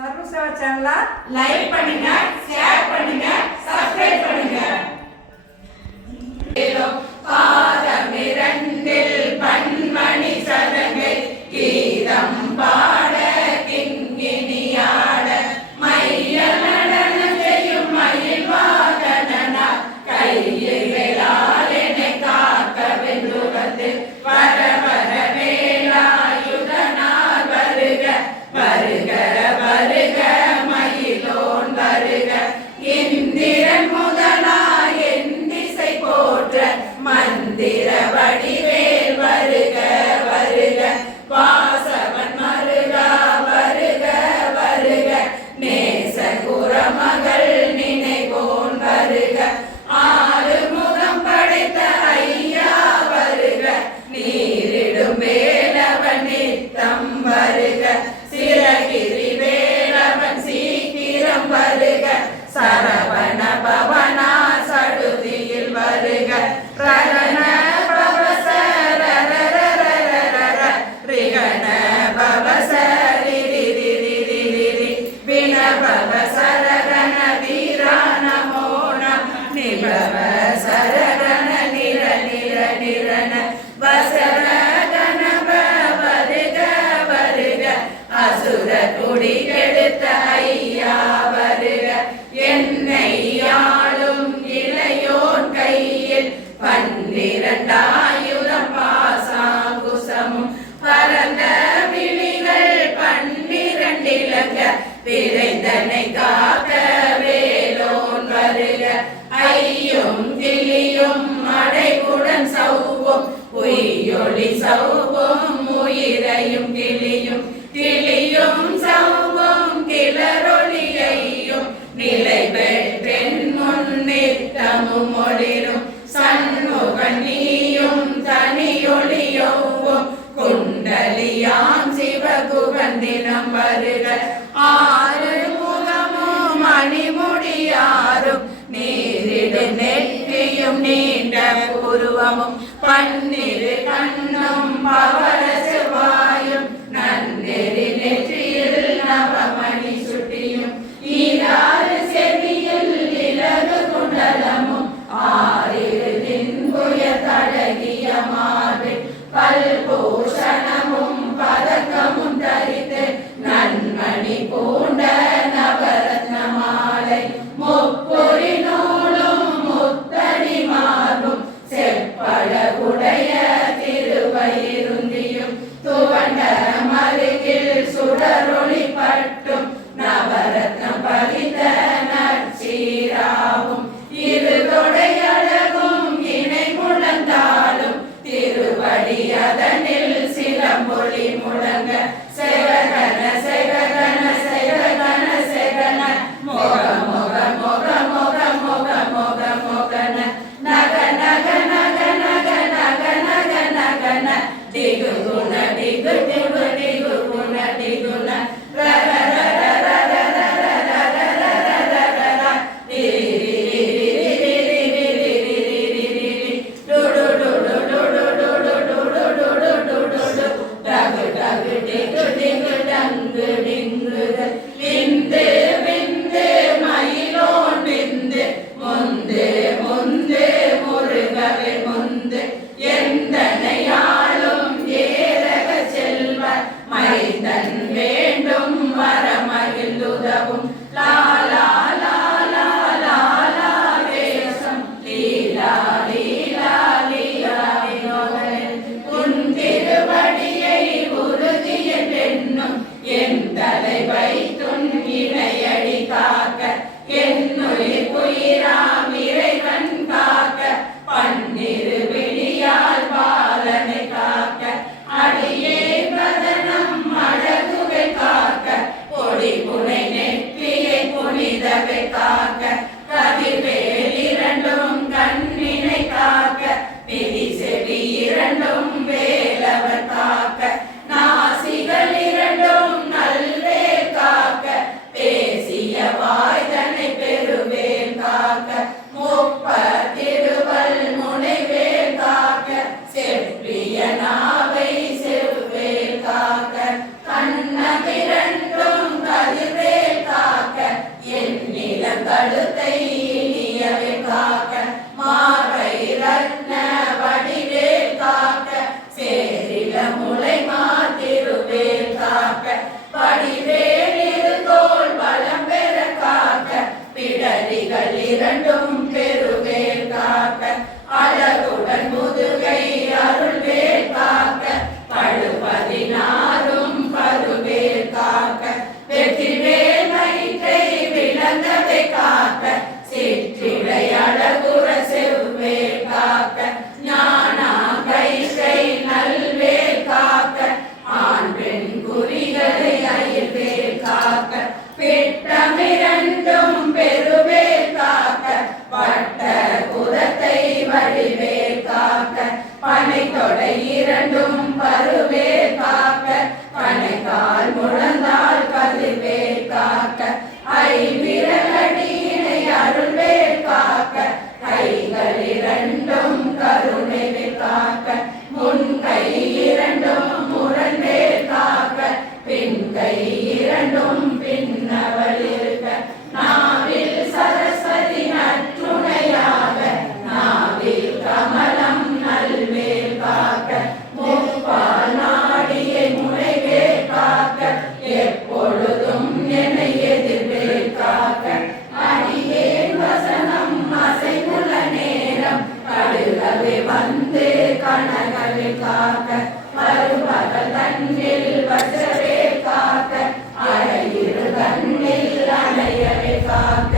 சர்வசேவா சேனலை லைக் பண்ணுங்க, ஷேர் பண்ணுங்க, சப்ஸ்கிரைப் பண்ணுங்க. பாதமிரண்டில் பன்மணி சதங்கை கீதம் பாட கிங்கினியாட மைய நடனம் செய்யும் மயில் வாகனனா கையில் வேளால் என்னை காக்க வென்றுவது வர வர வேலாயுதனார் வருக வருக வருக மயிலோன் வருக இந்திரன் முதலாய் என் திசை போற்ற மந்திர வடிவேல் வருக வருக வாசவன் மருகா வருக வருக நேச குரமகள் நினைவோன் வருக ஆறு முகம் படைத்த ஐயா வருக நீரிடும் வேலவன் நித்தம் வருக சிறகிரி வேலவன் சீக்கிரம் வருக சரவண பவனா சடுதியில் வருக ரகண பவசர ரிகண பவசரிரிரிரிரிரி வினபவ சரகண வீரா நமோ நம நிபவ சரகண நிர நிர நிரண வசர கணப வருக வருக அசுர குடி கெடுத்த ஐயா வருக என்னை ஆளும் இளையோன் கையில் 12 ஆயுதம் பாசாங்குசமும் பரந்த விழிகள் 12 இலங்க விரைந்தனை காக்க வேலோன் வருக ஐயும் கிளியும் அடைவுடன் சௌவும் உயிரொளி சௌவும் உயிரையும் கிளியும் கிளியும் சௌவும் கிளரொளியையும் நிலை பெற்றென் முன்னித்தமும் ஒளிரும் சண்முகன் நீயும் தனியொளியொவ்வும் குண்டலியாம் சிவகுகன் தினம் வருக ஆறு முகமும் மணிமுடியாரும் நீரிடு நெற்றியும் நீண்ட புருவமும் 12 கண்ணும் பவள செவ்வாயும் நன்னெறி நெற்றியில் நவமணி சுட்டியும் ஈராறு செவியில் இலகு குண்டலமும் 6 தின்புய தடகிய மார்பில் பல்பூஷணமும் பதக்கமும் தரித்து நன்மணி பூண்ட நவரத்ன மாலை முப்பொறி நூலும் முத்தடி மார்பும் செப்பழகுடைய திருவயிருந்தியும் வெற்றிவேல் மயிற்றை விளங்கவே காக்க சிற்றிடை அழகுற செவ்வேல் காக்க ஞானா கயிற்றை நல்வேல் காக்க ஆண் பெண் குறிகளை அயில்வேல் காக்க பிட்டமிரண்டும் பெருவேல் காக்க பட்ட குரத்தை வடிவேல் காக்க பனை தொடை இரண்டும் பருவேல் காக்க பனைக்கால் முழந்தால் கதிர்வேல் காக்க ஐவிரலடியினை அருள்வேல் காக்க கைகள் இரண்டும் கருணைவேல் காக்க முன் கை இரண்டும் முரண்வேல் காக்க பின் கை இரண்டும் பின்னவள் இருக்க நாவில் சரஸ்வதி நற்றுணையாக நாவில் கமலம் நல்வேல் காக்க முப்பால் நாடியை முனைவேல் காக்க எப்பொழுதும் என்னை எதிர்வேல் காக்க அடியேன் வசனம் அசைவுள்ள நேரம் கடுகவே வந்து கனகவே காக்க மறுபகல் தன்னில் வச்சவே காக்க அழகிரு தன்னில் அணையவே காக்க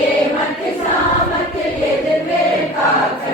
ஏமற்கு சாமத்தில் எதிர்வேல் காக்க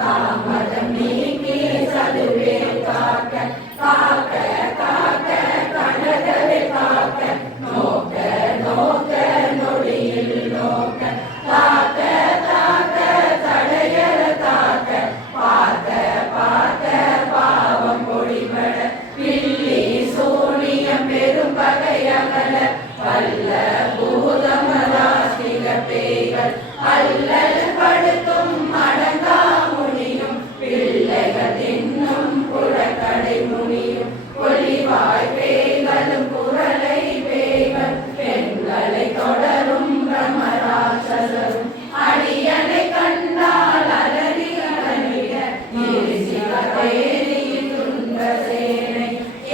தாமதம் நீக்கி சதுவேல் காக்க காக்க காக்க கனகவே காக்க நோக்க நோக்க நொடியில் நோக்க காக்க காக்க தடையற காக்க பார்க்க பார்க்க பாவம் பொடிபட பில்லி சூனியம் பெரும் பகையகல வல்ல பூதமராசிக பேய்கள் அல்லல் படுத்தும் அடங்கா முனியும் பிள்ளைகள் இன்னும் புறக்கடை முனியும் ஒளிவாய் பேய்களும் குரலை பேய்கள் பெண்களை தொடரும் பிரமராட்சசரும் அடியனை கண்டால் அலறி அலறிய இருசிகேரியில் துன்ப சேனை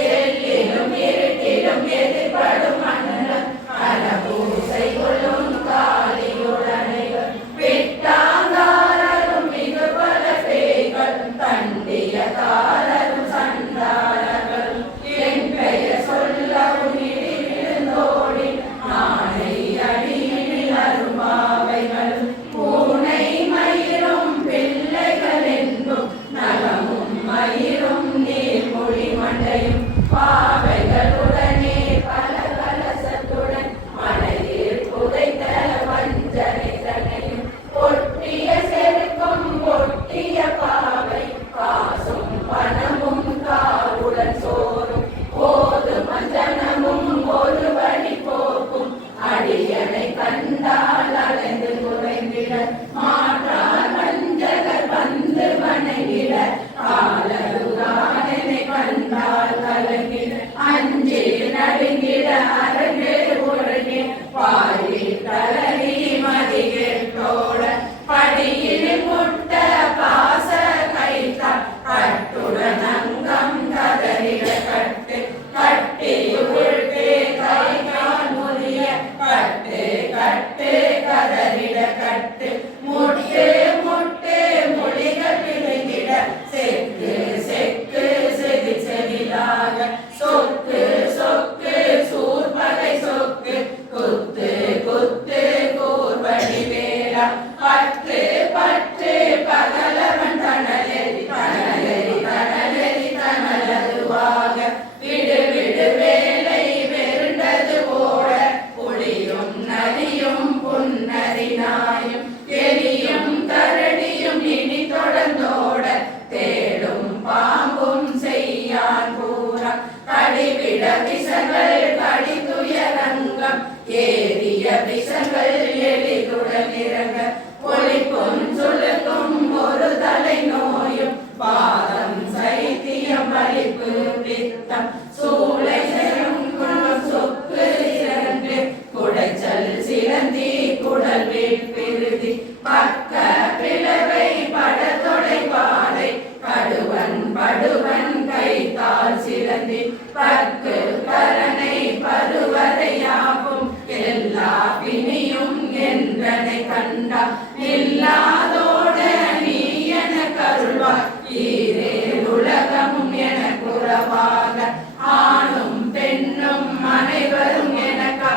எல்லிலும் இருட்டிலும் எதிர்படும் அண்ணன் அனபூசை கொள்ளும் காலியுடனைகள் விட்டாங்காரரும் மிகு பல பேய்கள் தண்டியக்காரரும் சண்டாளர்களும் என் பெயர் சொல்லவும் இடி விழுந்தோடி நாளை அடியினில் அரும்பாவைகளும் பூனை மயிரும் பிள்ளைகள் என்பும் நலமும் மயிரும் நீர்மொழி மண்டையும் பாவைகளுடனே பல கலசத்துடன் மனையில் புதைத்த வஞ்சனை தனையும் ஒட்டிய செருக்கும் ஒட்டிய பாவை காசும் பணமும் காவுடன் சோறும் போதும் மஞ்சனமும் ஒரு வழி போக்கும் அடியனை கண்டால் அலைந்து குறைந்திட மாற்றால் மஞ்சகர் வந்து வணங்கிட காலருகானனை கண்டால் கலங்கிட அஞ்சே நடுங்கிட அரங்கே உறங்கி வாயில் கலரி மதிகேட்டோட படியில் முட்ட பாச கைத்தால் கட்டுடன் அங்கம் கதறிட கட்டு கட்டி உருட்டு கை கால் முறிய கட்டு கட்டு கதறிட கட்டு முட்டு முட்டு மொழிகள் விழுங்கிட செக்கு செக்கு செதி செதிலாக சொக்கு சொக்கு சூர்பகை சொக்கு குத்து குத்து கூர்வடி வேளா பற்று பற்று பகலவன் தனலெறி தனலெறி தனலெறி தனலதுவாக விடு விடு வேலை வெருண்டது ஓட புலியும் நரியும் புன்னரி நாயும் எரியும் கரடியும் இனி தொடர்ந்தோட தேடும் பாம்பும் செய்யான் பூரா கடிவிட விசங்கள் கடிதுயரங்கம் ஏறிய விசங்கள் எளிதுடன் இறங்க ஒளிப்பும் சுழுக்கும் ஒரு தலை நோயும் பாதம் சைத்தியம் வலிப்பு பித்தம் சூளை செருங்கும் சொக்கு இறங்கு குடைச்சல் சிலந்தி குடல் வீழ்பிருதி பக்க பிளவை படத்தொடை பாலை கடுவன் படுவன் கைத்தால் சிலந்தி பக்கு கரணை பருவரையாகும் எல்லா பிணியும் என்றனை கண்டா இல்லாதோட நீ என கருள்வாய் ஈரே உலகமும் என குறவாக ஆணும் பெண்ணும் அனைவரும் எனக்கா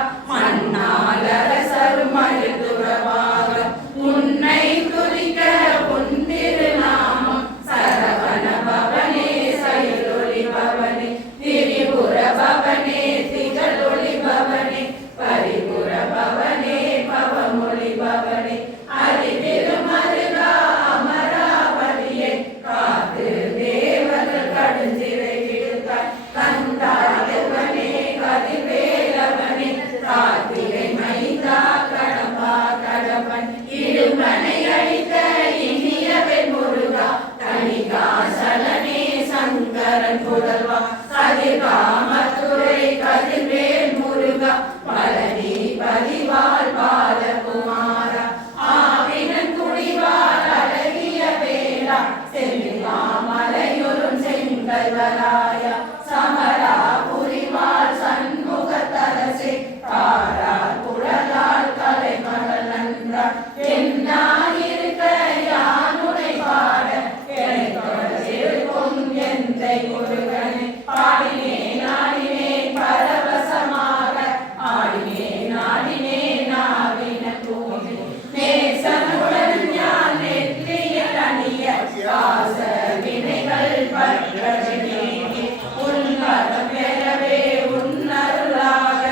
காரார் குழலால் கலைமகள் நன்றார் என்னாயிருக்க யானுனை பாட இருக்கும் எந்தை முருகனை பாடினேன் ஆடினேன் பரவசமாக ஆடினேன் ஆடினேன் ஆவின தூங்கி நேசனுடன் ஞான் நெற்றியில் அணிய பாச வினைகள் பற்றவே உன்னதம் பெறவே உன்னருளாக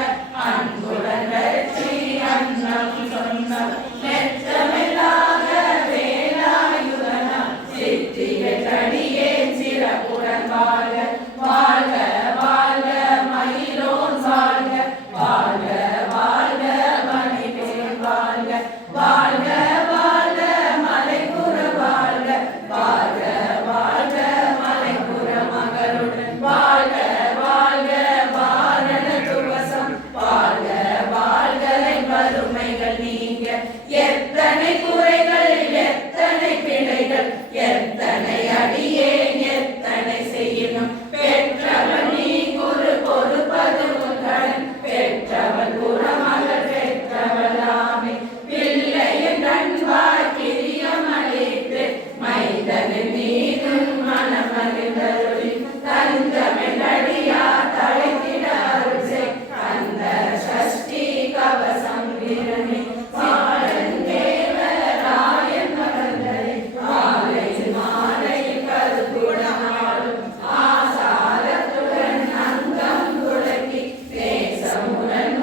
அன்புடன் வெற்றி அன்னம் சொன்ன நெற்றமெல்லாக வேலாயுதனம் சித்திய தடியேன் சிறப்புடன் வாழ்க வாழ்க வாழ்க மயிலோன் வாழ்க வாழ்க வாழ்க மணிவேல் வாழ்க வாழ்க வாழ்க மலைப்புற வாழ்க வாழ்க வாழ்க மலைப்புற மகளுடன் வாழ்க வாழ்க வாரண துவசம் வாழ்க வாழ்கலை வறுமைகள் நீங்க எத்தனை குறைகள் எத்தனை பிழைகள் எத்தனை அடியேன் எத்தனை செய்யணும் பெற்றவன் நீ குரு பொறுப்பது உன் பெற்றவள் குறமகள் பெற்றவளாமே பிள்ளையின் நண்பாய் பிரியம் அளித்து மைதனின் மீதும் மனமகிழ்ந்தருளி தஞ்சமென்றடியா தழைத்திட அருள் செய் அந்த சஷ்டி கவசம் வீரனே பாலன் தேவராயன் மகந்தரை மாலையில் மாலையில் கருத்துடனாலும் ஆசாரத்துடன் அங்கம் துளக்கி தேசமுடன்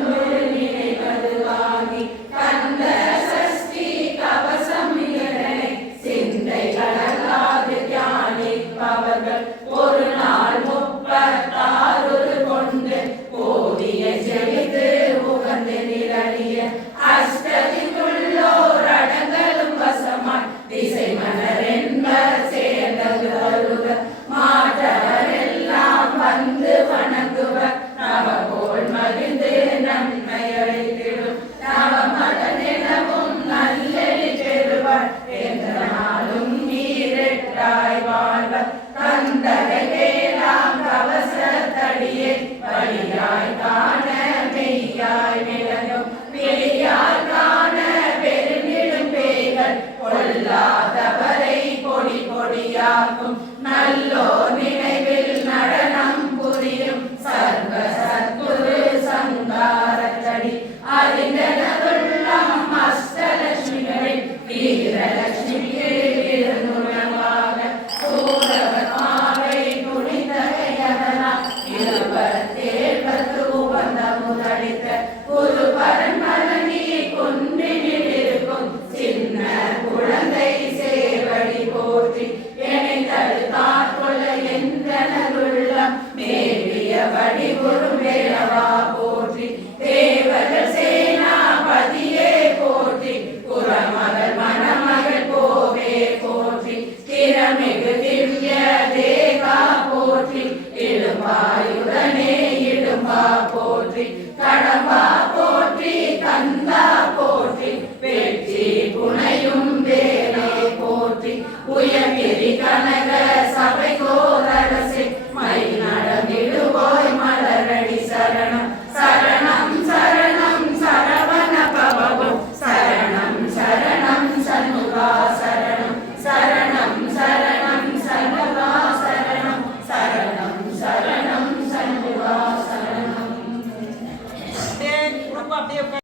நினைவது வாங்கி கந்த சஷ்டி கவசம் இதனை சிந்தை கலங்காது தியானிப்பவர்கள் ஒரு நாள் 36 கொண்டு ஓதிய ஜெயித்து உகந்து நிரலிய அஷ்டதிக்குள்ளோர் அடங்கலும் வசமாய் திசை மலர் என்பர் சேர்ந்தது வருக மாற்றவர் எல்லாம் வந்து வணங்குவர் நவகோள் மகிழ்ந்து நன்மை அளித்திடும் நவமகன் எனவும் நல்லெறி பெறுவர் என்ற நாளும் நீரெட்டாய் வாழ்வர் கந்தரை வேளாம் கவச தடியே வழியாய் காண மெய்யாய் விளங்கும் பிழையாய் காண பெருநிடும் பேய்கள் கொல்லாதவரை பொடி பொடியாக்கும் நல்லோ நினைவில் நடனம் புரியும் சர்வ சத்குரு சங்காரத்தடி அறிந்தனதுள்ளம் அஷ்டலட்சுமிகளில் வீரலட்சுமிக்கு விருந்துணவாக சூரவர் மாவை புனிதகையதனா இருவர் தேர்வத்து உகந்த முதலித்த குரு பரம்பரணி குன்றினில் இருக்கும் சின்ன குழந்தை சேவடி போற்றி என்னை தடுத்தாற்கொள்ள என்றனதுள்ளம் மேவிய வடிவுறு வேளவா போற்றி தேவர்கள் சேனாபதியே போற்றி குறமகள் மணமகள் போவே போற்றி திறமிகு திவ்ய தேகா போற்றி இடும்பாயுடனே இடும்பா போற்றி கடம்பா போற்றி கந்தா போற்றி வெற்றி புனையும் வேலை போற்றி உயர்கிரி கனக சபை கோரரசே மயிலாட